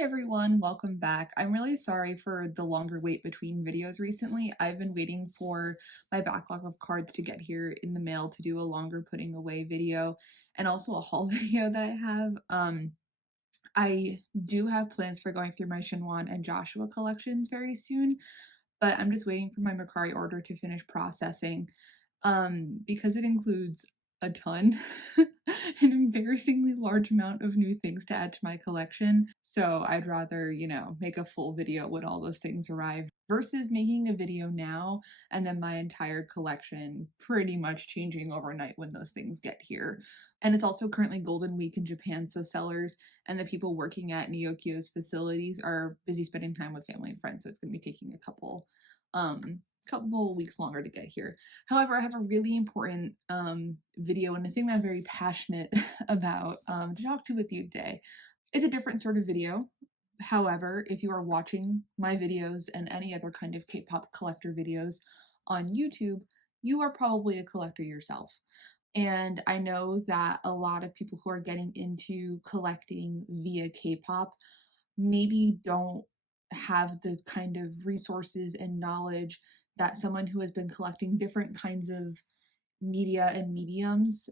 Hey everyone, welcome back. I'm really sorry for the longer wait between videos recently. I've been waiting for my backlog of cards to get here in the mail to do a longer putting away video and also a haul video that I have. I do have plans for going through my Shinwan and Joshua collections very soon, but I'm just waiting for my Mercari order to finish processing because it includes a ton, an embarrassingly large amount of new things to add to my collection. So I'd rather, make a full video when all those things arrive versus making a video now and then my entire collection pretty much changing overnight when those things get here. And it's also currently Golden Week in Japan, so sellers and the people working at Nyokyo's facilities are busy spending time with family and friends, so it's going to be taking a couple weeks longer to get here. However, I have a really important video and a thing that I'm very passionate about to talk to with you today. It's a different sort of video. However, if you are watching my videos and any other kind of K-pop collector videos on YouTube, you are probably a collector yourself. And I know that a lot of people who are getting into collecting via K-pop maybe don't have the kind of resources and knowledge that someone who has been collecting different kinds of media and mediums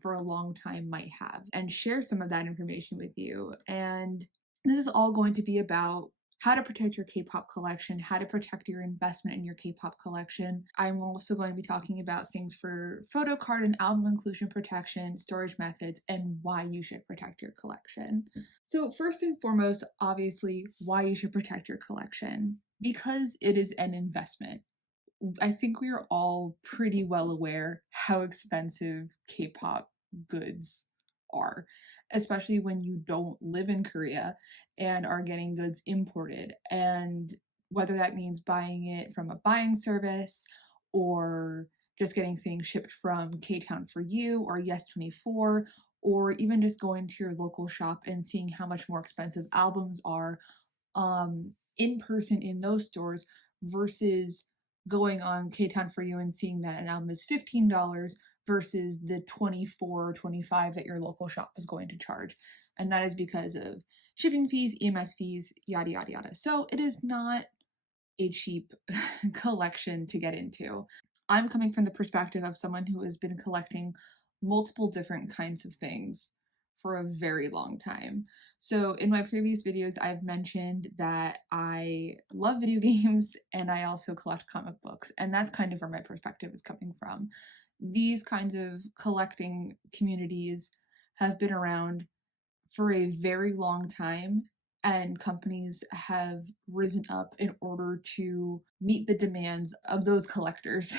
for a long time might have, and share some of that information with you. And this is all going to be about how to protect your K-pop collection, how to protect your investment in your K-pop collection. I'm also going to be talking about things for photo card and album inclusion protection, storage methods, and why you should protect your collection. So first and foremost, obviously, why you should protect your collection. Because it is an investment. I think we are all pretty well aware how expensive K-pop goods are, especially when you don't live in Korea and are getting goods imported. And whether that means buying it from a buying service or just getting things shipped from K-Town for You or Yes24, or even just going to your local shop and seeing how much more expensive albums are in person in those stores versus going on K-Town for You and seeing that an album is $15 versus the 24 or 25 that your local shop is going to charge. And that is because of shipping fees, EMS fees, yada yada yada. So it is not a cheap collection to get into. I'm coming from the perspective of someone who has been collecting multiple different kinds of things for a very long time. So in my previous videos, I've mentioned that I love video games and I also collect comic books, and that's kind of where my perspective is coming from. These kinds of collecting communities have been around for a very long time, and companies have risen up in order to meet the demands of those collectors.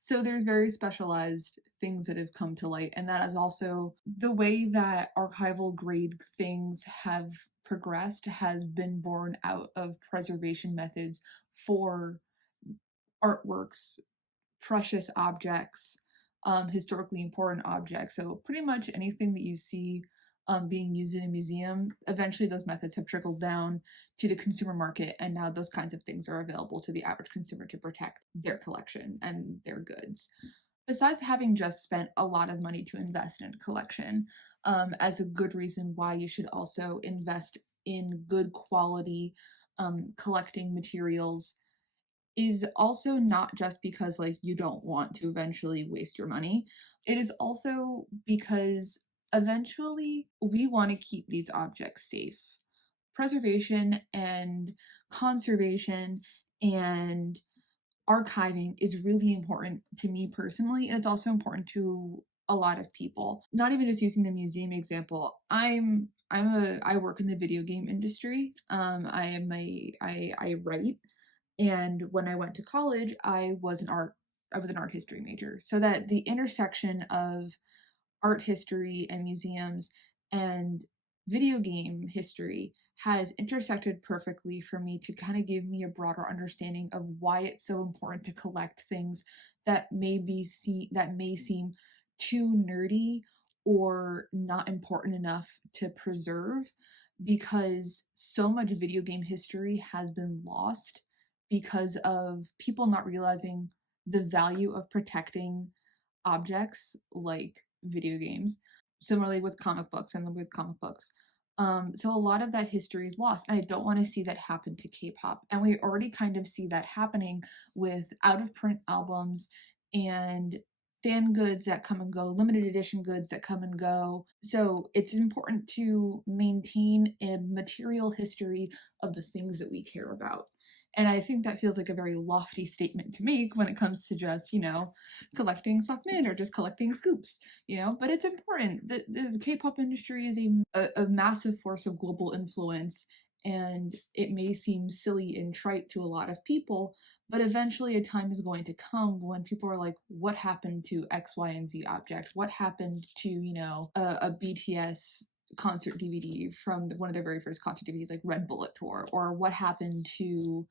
So there's very specialized things that have come to light, and that is also the way that archival grade things have progressed has been born out of preservation methods for artworks, precious objects, historically important objects. So pretty much anything that you see being used in a museum, eventually those methods have trickled down to the consumer market, and now those kinds of things are available to the average consumer to protect their collection and their goods. Besides having just spent a lot of money to invest in a collection, as a good reason why you should also invest in good quality collecting materials is also not just because like you don't want to eventually waste your money. It is also because eventually we want to keep these objects safe. Preservation and conservation and archiving is really important to me personally, and it's also important to a lot of people. Not even just using the museum example. I work in the video game industry. I write, and when I went to college, I was an art history major. So that the intersection of art history and museums and video game history has intersected perfectly for me to kind of give me a broader understanding of why it's so important to collect things that that may seem too nerdy or not important enough to preserve, because so much video game history has been lost because of people not realizing the value of protecting objects like video games. Similarly with comic books and with comic books. So a lot of that history is lost, and I don't want to see that happen to K-pop. And we already kind of see that happening with out of print albums and fan goods that come and go, limited edition goods that come and go. So it's important to maintain a material history of the things that we care about. And I think that feels like a very lofty statement to make when it comes to just, collecting Suckman or just collecting scoops, but it's important. The K-pop industry is a massive force of global influence, and it may seem silly and trite to a lot of people, but eventually a time is going to come when people are like, what happened to X, Y, and Z object? What happened to, a BTS concert DVD from one of their very first concert DVDs, like Red Bullet Tour? Or what happened to,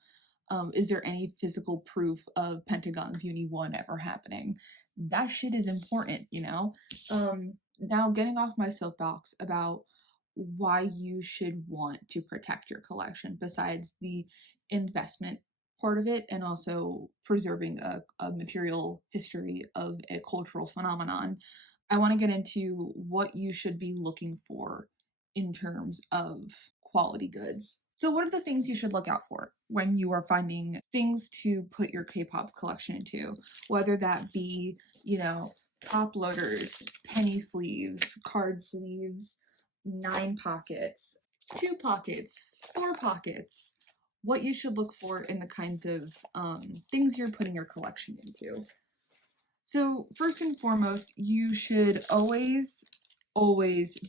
is there any physical proof of Pentagon's Uni 1 ever happening? That shit is important, Now, getting off my soapbox about why you should want to protect your collection, besides the investment part of it and also preserving a material history of a cultural phenomenon, I want to get into what you should be looking for in terms of quality goods. So, what are the things you should look out for when you are finding things to put your K pop collection into? Whether that be, top loaders, penny sleeves, card sleeves, 9 pockets, 2 pockets, 4 pockets, what you should look for in the kinds of things you're putting your collection into. So, first and foremost, you should always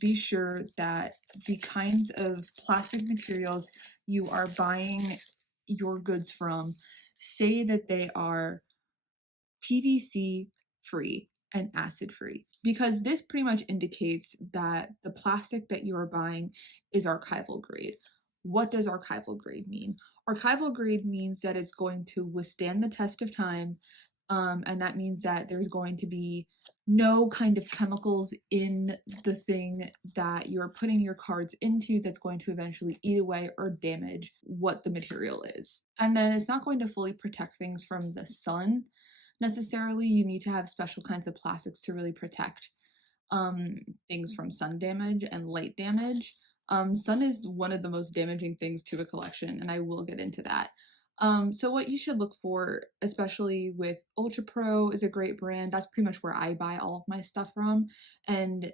be sure that the kinds of plastic materials you are buying your goods from say that they are PVC free and acid free, because this pretty much indicates that the plastic that you are buying is archival grade. What does archival grade mean? Archival grade means that it's going to withstand the test of time, and that means that there's going to be no kind of chemicals in the thing that you're putting your cards into that's going to eventually eat away or damage what the material is. And then it's not going to fully protect things from the sun necessarily. You need to have special kinds of plastics to really protect things from sun damage and light damage. Sun is one of the most damaging things to a collection, and I will get into that. So what you should look for, especially with Ultra Pro, is a great brand. That's pretty much where I buy all of my stuff from. And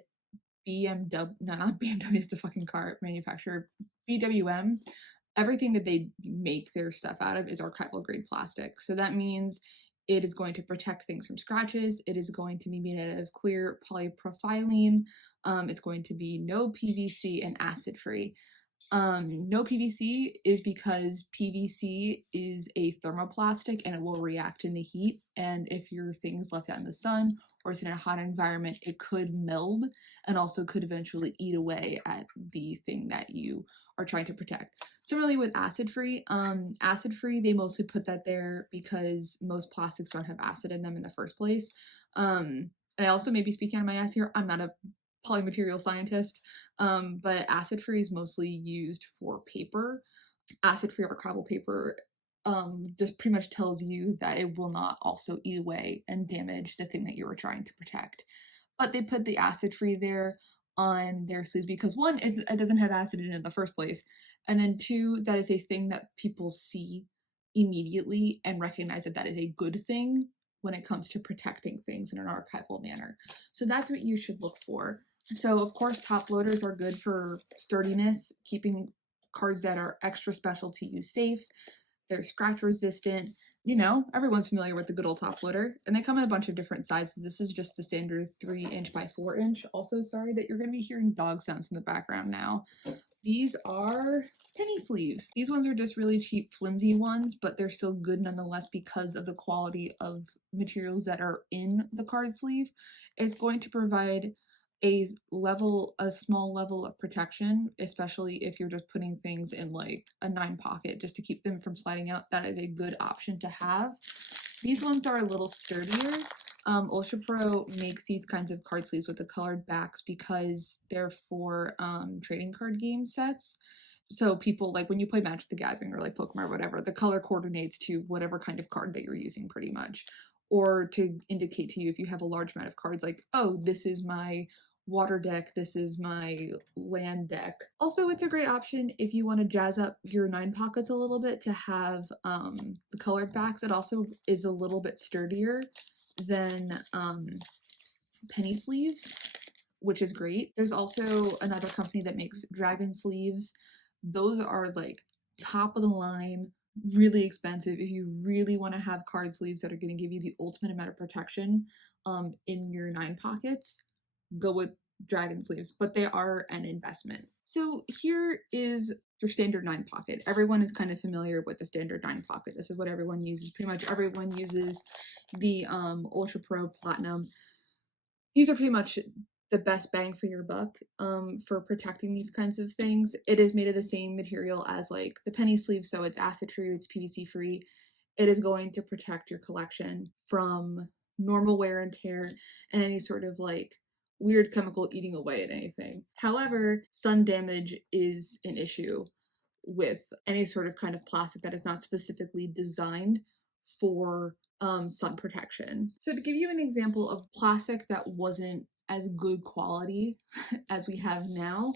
BMW, no, not BMW, it's a fucking car manufacturer, BWM, everything that they make their stuff out of is archival grade plastic. So that means it is going to protect things from scratches. It is going to be made out of clear polypropylene. It's going to be no PVC and acid free. No PVC is because PVC is a thermoplastic and it will react in the heat. And if your thing's left out in the sun or it's in a hot environment, it could meld and also could eventually eat away at the thing that you are trying to protect. Similarly with acid free, they mostly put that there because most plastics don't have acid in them in the first place. And I also may be speaking out of my ass here. I'm not a polymaterial scientist, but acid free is mostly used for paper. Acid free archival paper just pretty much tells you that it will not also eat away and damage the thing that you were trying to protect. But they put the acid free there on their sleeves because one, it doesn't have acid in it in the first place, and then two, that is a thing that people see immediately and recognize that that is a good thing when it comes to protecting things in an archival manner. So that's what you should look for. So of course, top loaders are good for sturdiness, keeping cards that are extra special to you safe. They're scratch resistant. Everyone's familiar with the good old top loader, and they come in a bunch of different sizes. This is just the standard 3" by 4". Also, sorry that you're going to be hearing dog sounds in the background now. These are penny sleeves. These ones are just really cheap, flimsy ones, but they're still good nonetheless because of the quality of materials that are in the card sleeve. It's going to provide a small level of protection, especially if you're just putting things in like a 9 pocket just to keep them from sliding out. That is a good option to have. These ones are a little sturdier. Ultra Pro makes these kinds of card sleeves with the colored backs because they're for trading card game sets. So people, like when you play Magic the Gathering or like Pokemon or whatever, the color coordinates to whatever kind of card that you're using pretty much. Or to indicate to you if you have a large amount of cards, like, oh, this is my water deck. This is my land deck. Also, it's a great option if you want to jazz up your 9 pockets a little bit to have the colored backs. It also is a little bit sturdier than penny sleeves, which is great. There's also another company that makes dragon sleeves. Those are like top of the line, really expensive. If you really want to have card sleeves that are going to give you the ultimate amount of protection in your 9 pockets, go with dragon sleeves, but they are an investment. So here is your standard 9 pocket. Everyone is kind of familiar with the standard 9 pocket. This is what everyone uses. Pretty much everyone uses the Ultra Pro Platinum. These are pretty much the best bang for your buck for protecting these kinds of things. It is made of the same material as like the penny sleeve, so it's acid free, it's PVC free. It is going to protect your collection from normal wear and tear and any sort of like weird chemical eating away at anything. However, sun damage is an issue with any sort of kind of plastic that is not specifically designed for sun protection. So to give you an example of plastic that wasn't as good quality as we have now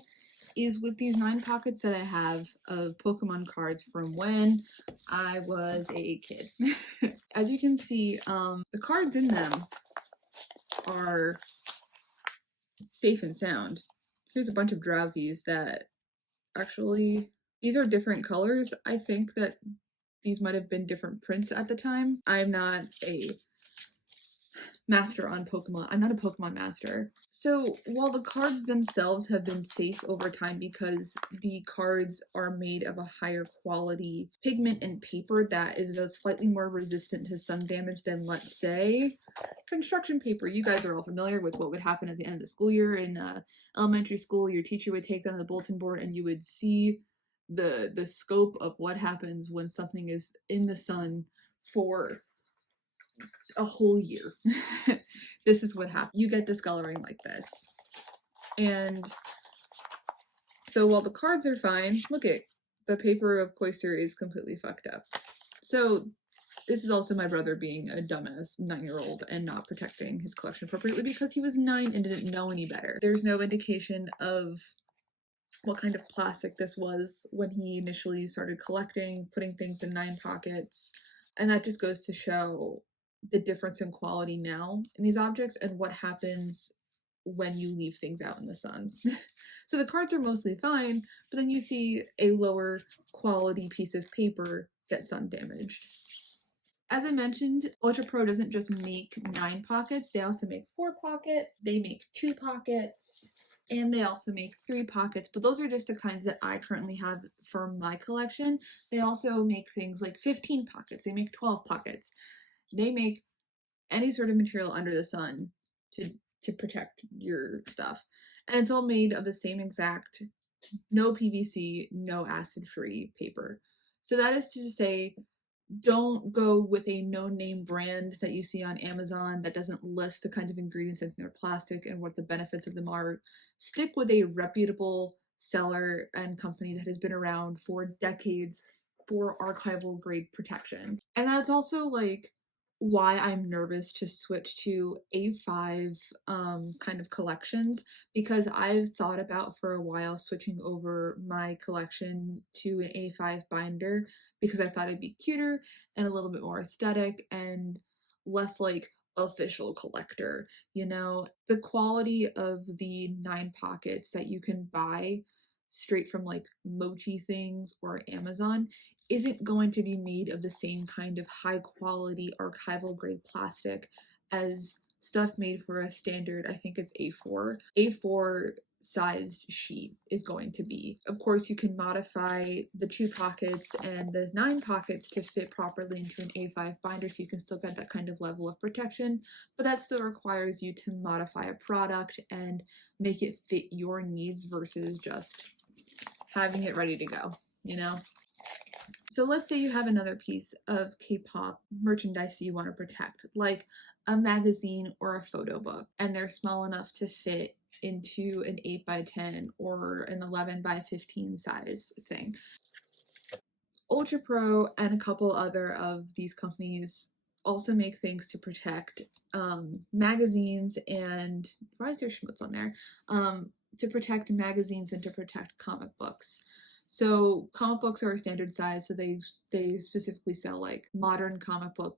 is with these 9 pockets that I have of Pokemon cards from when I was a kid. As you can see, the cards in them are safe and sound. Here's a bunch of Drowsies that actually, these are different colors. I think that these might have been different prints at the time. I'm not a master on Pokemon. I'm not a Pokemon master. So while the cards themselves have been safe over time because the cards are made of a higher quality pigment and paper that is slightly more resistant to sun damage than, let's say, construction paper. You guys are all familiar with what would happen at the end of the school year in elementary school. Your teacher would take down the bulletin board and you would see the scope of what happens when something is in the sun for a whole year. This is what happens. You get discoloring like this. And so while the cards are fine, look at the paper of Cloyster is completely fucked up. So this is also my brother being a dumbass 9-year-old and not protecting his collection appropriately because he was 9 and didn't know any better. There's no indication of what kind of plastic this was when he initially started collecting, putting things in 9 pockets. And that just goes to show the difference in quality now in these objects and what happens when you leave things out in the sun. So the cards are mostly fine, but then you see a lower quality piece of paper get sun damaged. As I mentioned, Ultra Pro doesn't just make 9 pockets, they also make 4 pockets, they make 2 pockets, and they also make 3 pockets, but those are just the kinds that I currently have for my collection. They also make things like 15 pockets, they make 12 pockets. They make any sort of material under the sun to protect your stuff. And it's all made of the same exact, no PVC, no acid-free paper. So that is to say, don't go with a no-name brand that you see on Amazon that doesn't list the kinds of ingredients in their plastic and what the benefits of them are. Stick with a reputable seller and company that has been around for decades for archival grade protection. And that's also like why I'm nervous to switch to A5 kind of collections, because I've thought about for a while switching over my collection to an A5 binder because I thought it'd be cuter and a little bit more aesthetic and less like official collector, you know? The quality of the 9 pockets that you can buy straight from like Mochi things or Amazon isn't going to be made of the same kind of high quality archival grade plastic as stuff made for a standard, I think it's A4. A4 sized sheet is going to be. Of course, you can modify the 2 pockets and the 9 pockets to fit properly into an A5 binder so you can still get that kind of level of protection, but that still requires you to modify a product and make it fit your needs versus just having it ready to go, you know? So let's say you have another piece of K-pop merchandise you want to protect, like a magazine or a photo book, and they're small enough to fit into an 8x10 or an 11x15 size thing. Ultra Pro and a couple other of these companies also make things to protect magazines and why is there schmutz on there? To protect magazines and to protect comic books. So comic books are a standard size, so they specifically sell like modern comic book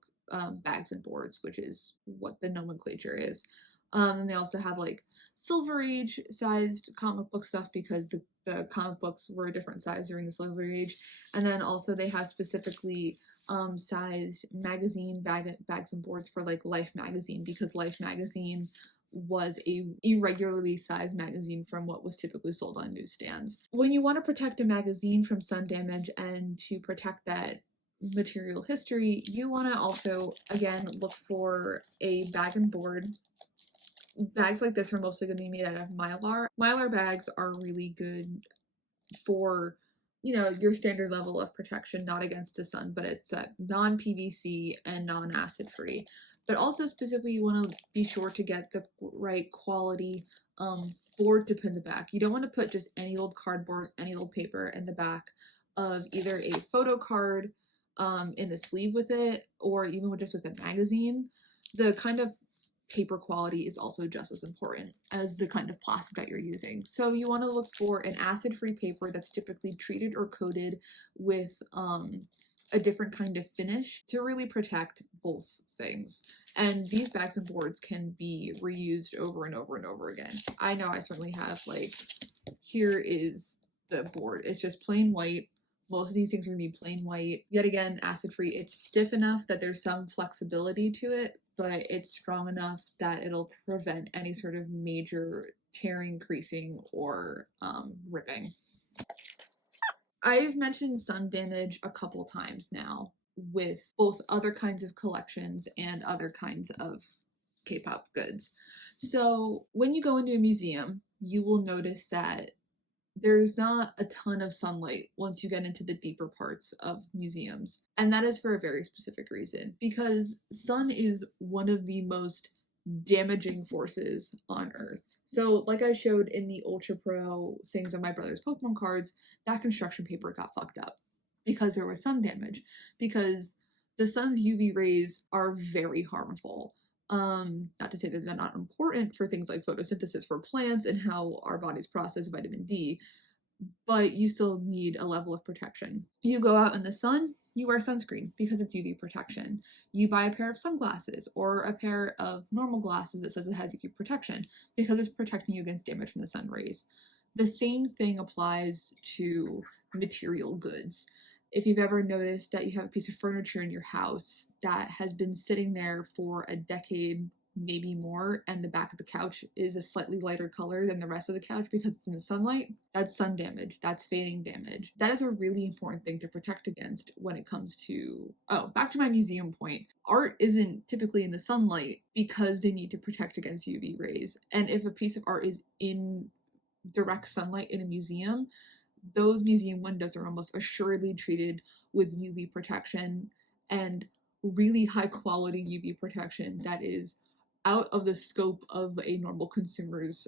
bags and boards, which is what the nomenclature is. And they also have like Silver Age sized comic book stuff because the comic books were a different size during the Silver Age. And then also they have specifically sized magazine bags and boards for like Life magazine because Life magazine was a irregularly sized magazine from what was typically sold on newsstands. When you want to protect a magazine from sun damage and to protect that material history, you want to also again look for a bag and board. Bags like this are mostly going to be made out of mylar. Mylar bags are really good for, you know, your standard level of protection, not against the sun, but it's non-PVC and non-acid free. But also specifically, you want to be sure to get the right quality board to pin the back. You don't want to put just any old cardboard, any old paper in the back of either a photo card in the sleeve with it, or even with just with a magazine. The kind of paper quality is also just as important as the kind of plastic that you're using. So you want to look for an acid-free paper that's typically treated or coated with a different kind of finish to really protect both things. And these bags and boards can be reused over and over and over again. I know I certainly have, like, here is the board. It's just plain white. Most of these things are going to be plain white. Yet again, acid-free. It's stiff enough that there's some flexibility to it, but it's strong enough that it'll prevent any sort of major tearing, creasing, or ripping. I've mentioned sun damage a couple times now with both other kinds of collections and other kinds of K-pop goods. So when you go into a museum, you will notice that there's not a ton of sunlight once you get into the deeper parts of museums. And that is for a very specific reason, because sun is one of the most damaging forces on Earth. So, like I showed in the Ultra Pro things on my brother's Pokemon cards, that construction paper got fucked up because there was sun damage. Because the sun's UV rays are very harmful. Not to say that they're not important for things like photosynthesis for plants and how our bodies process vitamin D, but you still need a level of protection. You go out in the sun, you wear sunscreen because it's UV protection. You buy a pair of sunglasses or a pair of normal glasses that says it has UV protection because it's protecting you against damage from the sun rays. The same thing applies to material goods. If you've ever noticed that you have a piece of furniture in your house that has been sitting there for a decade, maybe more, and the back of the couch is a slightly lighter color than the rest of the couch because it's in the sunlight, that's sun damage, that's fading damage. That is a really important thing to protect against when it comes to, back to my museum point. Art isn't typically in the sunlight because they need to protect against UV rays. And if a piece of art is in direct sunlight in a museum, those museum windows are almost assuredly treated with UV protection and really high quality UV protection that is out of the scope of a normal consumer's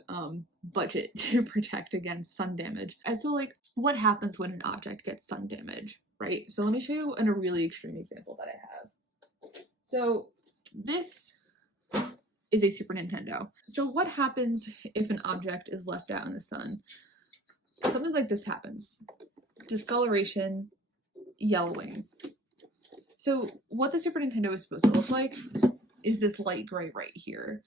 budget to protect against sun damage. And so, like, what happens when an object gets sun damage, right? So let me show you a really extreme example that I have. So this is a Super Nintendo. So what happens if an object is left out in the sun? Something like this happens. Discoloration, yellowing. So what the Super Nintendo is supposed to look like is this light gray right here.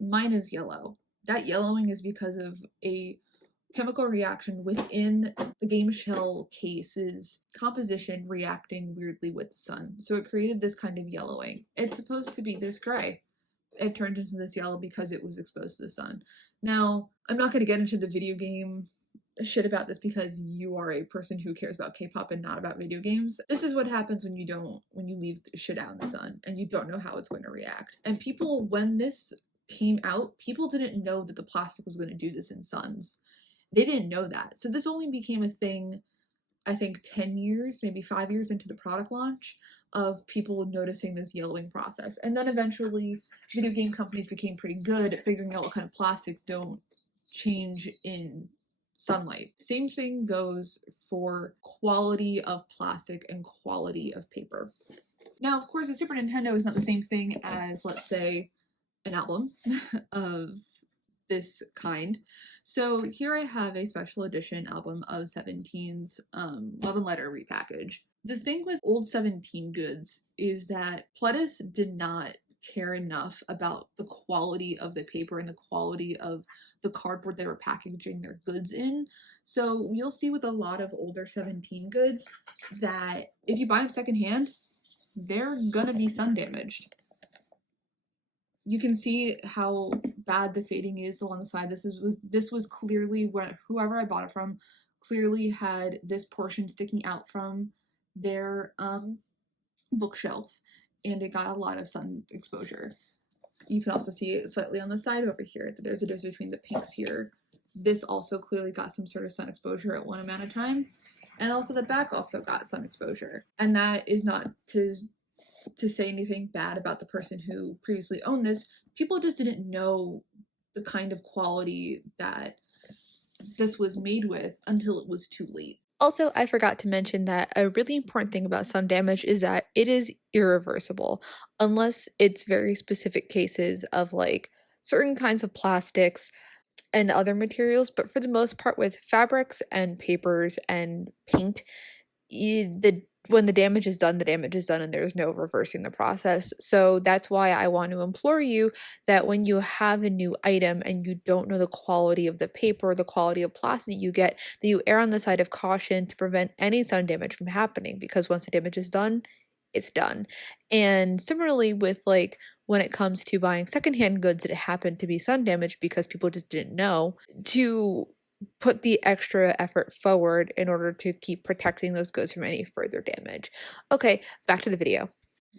Mine is yellow. That yellowing is because of a chemical reaction within the game shell case's composition reacting weirdly with the sun. So it created this kind of yellowing. It's supposed to be this gray. It turned into this yellow because it was exposed to the sun. Now, I'm not going to get into the video game shit about this because you are a person who cares about K-pop and not about video games. This is what happens when you leave shit out in the sun and you don't know how it's going to react. And people, when this came out, people didn't know that the plastic was going to do this in suns. They didn't know that. So this only became a thing, I think 10 years, maybe 5 years into the product launch, of people noticing this yellowing process. And then eventually video game companies became pretty good at figuring out what kind of plastics don't change in sunlight. Same thing goes for quality of plastic and quality of paper. Now, of course, a Super Nintendo is not the same thing as, let's say, an album of this kind. So here I have a special edition album of 17's Love and Letter repackage. The thing with old 17 goods is that Pledis did not care enough about the quality of the paper and the quality of the cardboard they were packaging their goods in. So you'll see with a lot of older 17 goods that if you buy them secondhand, they're gonna be sun damaged. You can see how bad the fading is along the side. This was clearly when whoever I bought it from clearly had this portion sticking out from their bookshelf, and it got a lot of sun exposure. You can also see it slightly on the side over here that there's a difference between the pinks here. This also clearly got some sort of sun exposure at one amount of time, and also the back also got sun exposure. And that is not to say anything bad about the person who previously owned this. People just didn't know the kind of quality that this was made with until it was too late. Also, I forgot to mention that a really important thing about sun damage is that it is irreversible, unless it's very specific cases of like certain kinds of plastics and other materials. But for the most part, with fabrics and papers and paint, when the damage is done, the damage is done, and there's no reversing the process. So that's why I want to implore you that when you have a new item and you don't know the quality of the paper, the quality of plastic you get, that you err on the side of caution to prevent any sun damage from happening, because once the damage is done, it's done. And similarly with like when it comes to buying secondhand goods that happened to be sun damaged because people just didn't know, to put the extra effort forward in order to keep protecting those goods from any further damage. Okay, back to the video.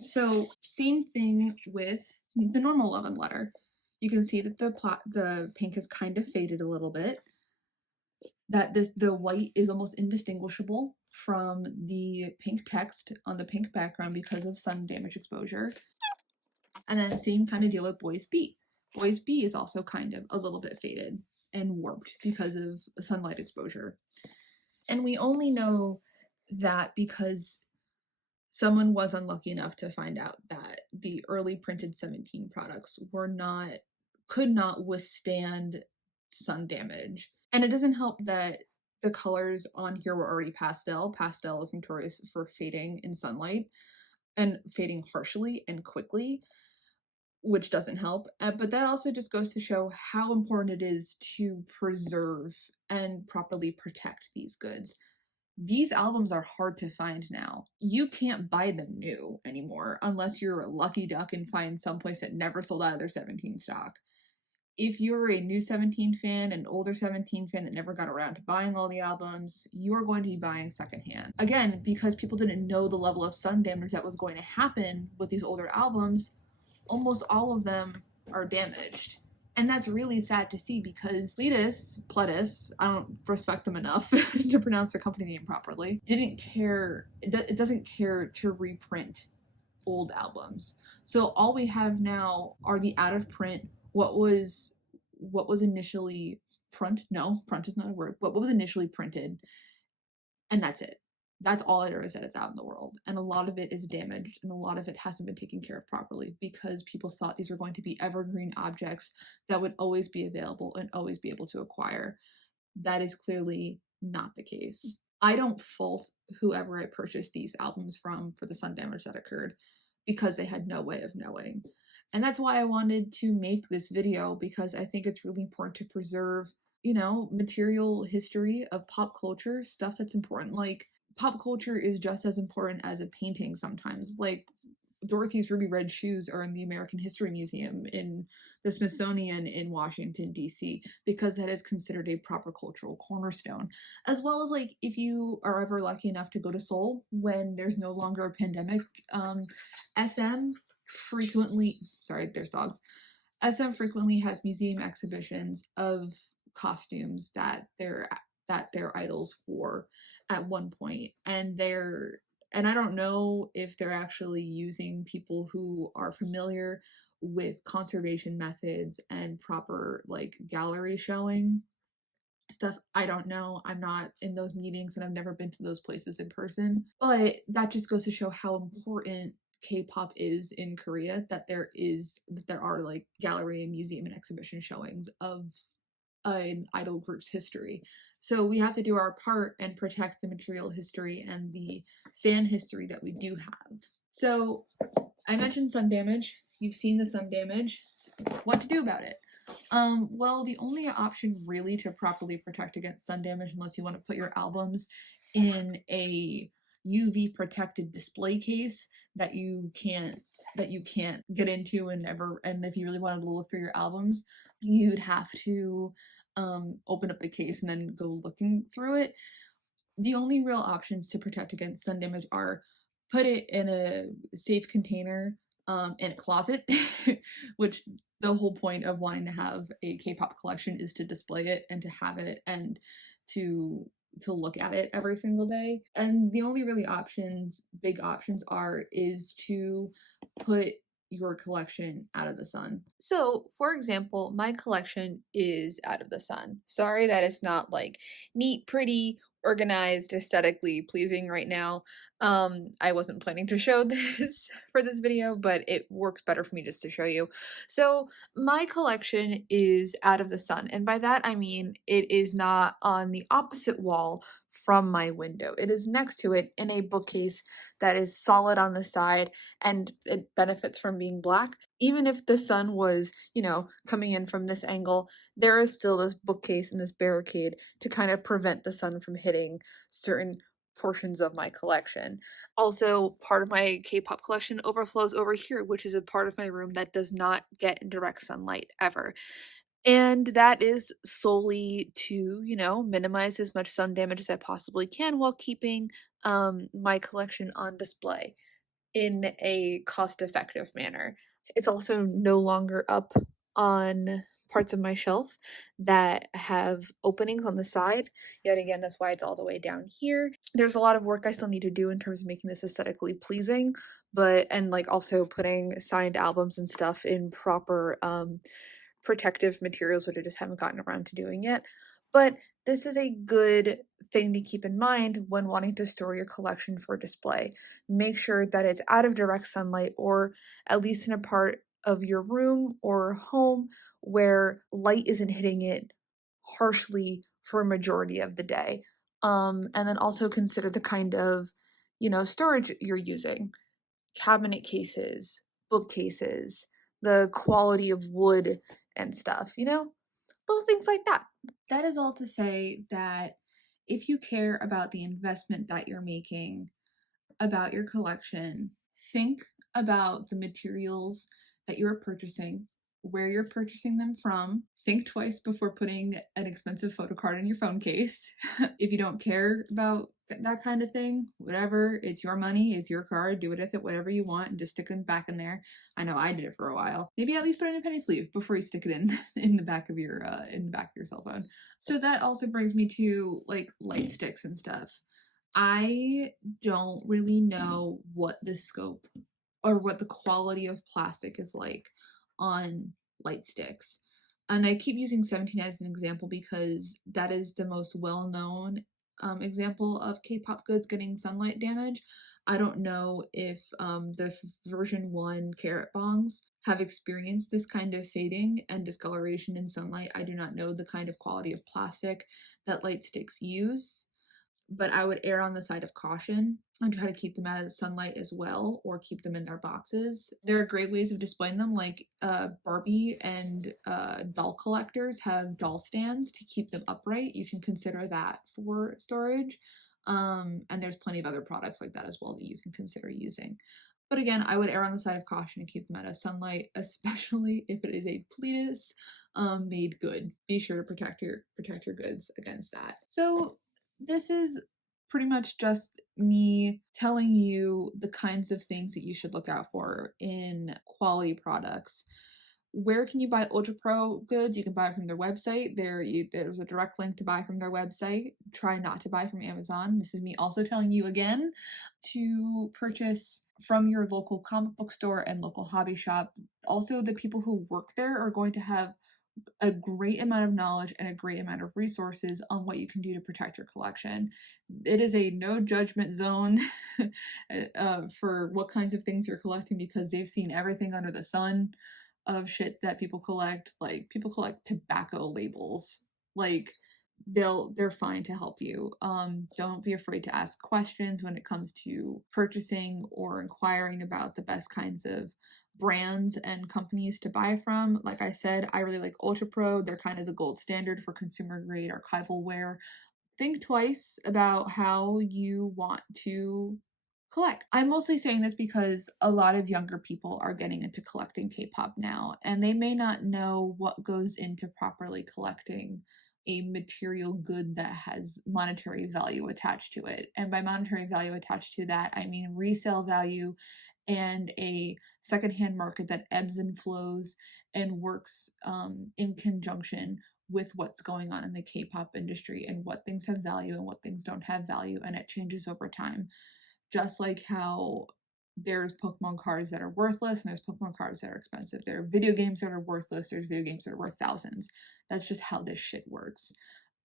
So same thing with the normal Love and Letter. You can see that the pink has kind of faded a little bit. That the white is almost indistinguishable from the pink text on the pink background because of sun damage exposure. And then same kind of deal with Boys B. Boys B is also kind of a little bit faded and warped because of sunlight exposure. And we only know that because someone was unlucky enough to find out that the early printed 17 products could not withstand sun damage. And it doesn't help that the colors on here were already pastel. Pastel is notorious for fading in sunlight and fading harshly and quickly, which doesn't help. But that also just goes to show how important it is to preserve and properly protect these goods. These albums are hard to find now. You can't buy them new anymore unless you're a lucky duck and find someplace that never sold out of their 17 stock. If you're a new 17 fan, an older 17 fan that never got around to buying all the albums, you are going to be buying secondhand. Again, because people didn't know the level of sun damage that was going to happen with these older albums, almost all of them are damaged. And that's really sad to see because Pledis, I don't respect them enough to pronounce their company name properly, didn't care, it doesn't care to reprint old albums. So all we have now are the out of print, what was initially print, no, print is not a word, what was initially printed, and that's it. That's all there is that is out in the world. And a lot of it is damaged and a lot of it hasn't been taken care of properly because people thought these were going to be evergreen objects that would always be available and always be able to acquire. That is clearly not the case. I don't fault whoever I purchased these albums from for the sun damage that occurred because they had no way of knowing. And that's why I wanted to make this video, because I think it's really important to preserve, material history of pop culture, stuff that's important. Like, pop culture is just as important as a painting sometimes. Like, Dorothy's ruby red shoes are in the American History Museum in the Smithsonian in Washington, D.C., because that is considered a proper cultural cornerstone. As well as, like, if you are ever lucky enough to go to Seoul when there's no longer a pandemic, SM frequently, sorry, there's dogs. SM frequently has museum exhibitions of costumes that their idols wore at one point, and I don't know if they're actually using people who are familiar with conservation methods and proper like gallery showing stuff. I don't know. I'm not in those meetings and I've never been to those places in person. But that just goes to show how important K-pop is in Korea, that there are like gallery and museum and exhibition showings of an idol group's history. So we have to do our part and protect the material history and the fan history that we do have. So I mentioned sun damage. You've seen the sun damage. What to do about it? Well, the only option really to properly protect against sun damage, unless you want to put your albums in a UV protected display case that you can't get into and if you really wanted to look through your albums, you'd have to open up the case and then go looking through it. The only real options to protect against sun damage are put it in a safe container in a closet, which the whole point of wanting to have a K-pop collection is to display it and to have it and to to look at it every single day. And the only really big options is to put your collection out of the sun. So, for example, my collection is out of the sun. Sorry that it's not like neat, pretty, organized, aesthetically pleasing right now. I wasn't planning to show this for this video, but it works better for me just to show you. So, my collection is out of the sun, and by that I mean it is not on the opposite wall from my window. It is next to it in a bookcase that is solid on the side and it benefits from being black. Even if the sun was, coming in from this angle, there is still this bookcase and this barricade to kind of prevent the sun from hitting certain portions of my collection. Also, part of my K-pop collection overflows over here, which is a part of my room that does not get direct sunlight ever. And that is solely to, minimize as much sun damage as I possibly can while keeping my collection on display in a cost-effective manner. It's also no longer up on parts of my shelf that have openings on the side. Yet again, that's why it's all the way down here. There's a lot of work I still need to do in terms of making this aesthetically pleasing, and like also putting signed albums and stuff in proper protective materials, which I just haven't gotten around to doing yet. But this is a good thing to keep in mind when wanting to store your collection for display. Make sure that it's out of direct sunlight or at least in a part of your room or home where light isn't hitting it harshly for a majority of the day. And then also consider the kind of, storage you're using. Cabinet cases, bookcases, the quality of wood and stuff, little things like that. That is all to say that if you care about the investment that you're making, about your collection, think about the materials that you're purchasing, where you're purchasing them from. Think twice before putting an expensive photo card in your phone case. If you don't care about that kind of thing, whatever, it's your money, it's your card, do with it whatever you want and just stick them back in there. I know I did it for a while. Maybe at least put it in a penny sleeve before you stick it in the back of your cell phone. So that also brings me to like light sticks and stuff. I don't really know what the scope or what the quality of plastic is like on light sticks. And I keep using 17 as an example because that is the most well known example of K pop goods getting sunlight damage. I don't know if the version 1 carrot bongs have experienced this kind of fading and discoloration in sunlight. I do not know the kind of quality of plastic that light sticks use, but I would err on the side of caution and try to keep them out of sunlight as well, or keep them in their boxes. There are great ways of displaying them, like Barbie and doll collectors have doll stands to keep them upright. You can consider that for storage. And there's plenty of other products like that as well that you can consider using. But again, I would err on the side of caution and keep them out of sunlight, especially if it is a Pledis made good. Be sure to protect your goods against that. So this is pretty much just me telling you the kinds of things that you should look out for in quality products. Where can you buy Ultra Pro goods? You can buy from their website. There's a direct link to buy from their website. Try not to buy from Amazon. This is me also telling you again to purchase from your local comic book store and local hobby shop. Also, the people who work there are going to have a great amount of knowledge and a great amount of resources on what you can do to protect your collection. It is a no judgment zone for what kinds of things you're collecting because they've seen everything under the sun of shit that people collect. Like people collect tobacco labels. Like they're fine to help you. Don't be afraid to ask questions when it comes to purchasing or inquiring about the best kinds of brands and companies to buy from. Like I said, I really like Ultra Pro. They're kind of the gold standard for consumer grade archival wear. Think twice about how you want to collect. I'm mostly saying this because a lot of younger people are getting into collecting K-pop now, and they may not know what goes into properly collecting a material good that has monetary value attached to it. And by monetary value attached to that, I mean resale value and a secondhand market that ebbs and flows and works in conjunction with what's going on in the K-pop industry and what things have value and what things don't have value, and it changes over time. Just like how there's Pokemon cards that are worthless and there's Pokemon cards that are expensive. There are video games that are worthless, there's video games that are worth thousands. That's just how this shit works.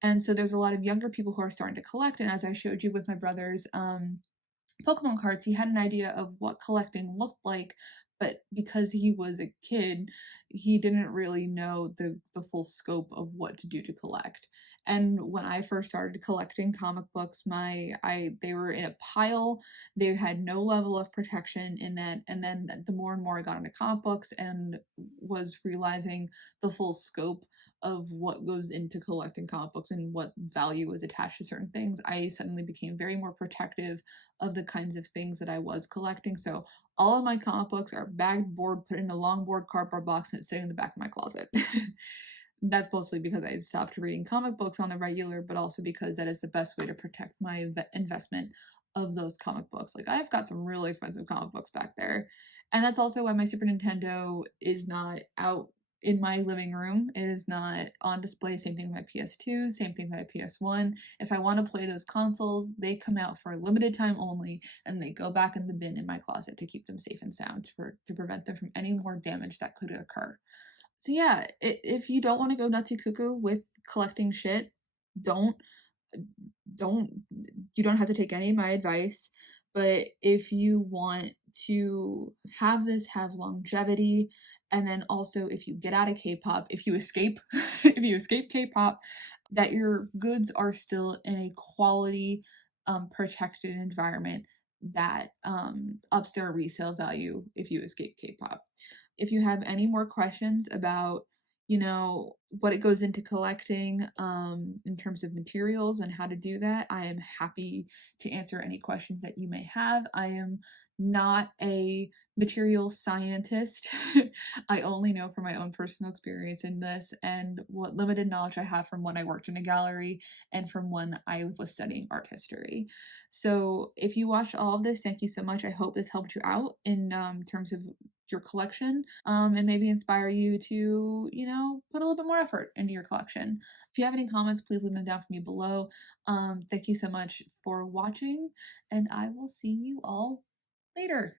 And so there's a lot of younger people who are starting to collect, and as I showed you with my brother's Pokemon cards, he had an idea of what collecting looked like, but because he was a kid, he didn't really know the full scope of what to do to collect. And when I first started collecting comic books, they were in a pile. They had no level of protection in that. And then the more and more I got into comic books and was realizing the full scope of what goes into collecting comic books and what value is attached to certain things, I suddenly became very more protective of the kinds of things that I was collecting. So all of my comic books are bagged, board, put in a longboard cardboard box, and it's sitting in the back of my closet. That's mostly because I stopped reading comic books on the regular, but also because that is the best way to protect my investment of those comic books. Like I've got some really expensive comic books back there. And that's also why my Super Nintendo is not out in my living room. It is not on display. Same thing with my PS2, same thing with my PS1. If I want to play those consoles, they come out for a limited time only and they go back in the bin in my closet to keep them safe and sound to prevent them from any more damage that could occur. So yeah, if you don't want to go nutty cuckoo with collecting shit, don't don't you don't have to take any of my advice. But if you want to have this have longevity, and then also if you get out of K-pop, if you escape, if you escape K-pop, that your goods are still in a quality, protected environment that ups their resale value if you escape K-pop. If you have any more questions about, what it goes into collecting in terms of materials and how to do that, I am happy to answer any questions that you may have. I am not a material scientist. I only know from my own personal experience in this and what limited knowledge I have from when I worked in a gallery and from when I was studying art history. So if you watched all of this, thank you so much. I hope this helped you out in terms of your collection, and maybe inspire you to, put a little bit more effort into your collection. If you have any comments, please leave them down for me below. Thank you so much for watching, and I will see you all later.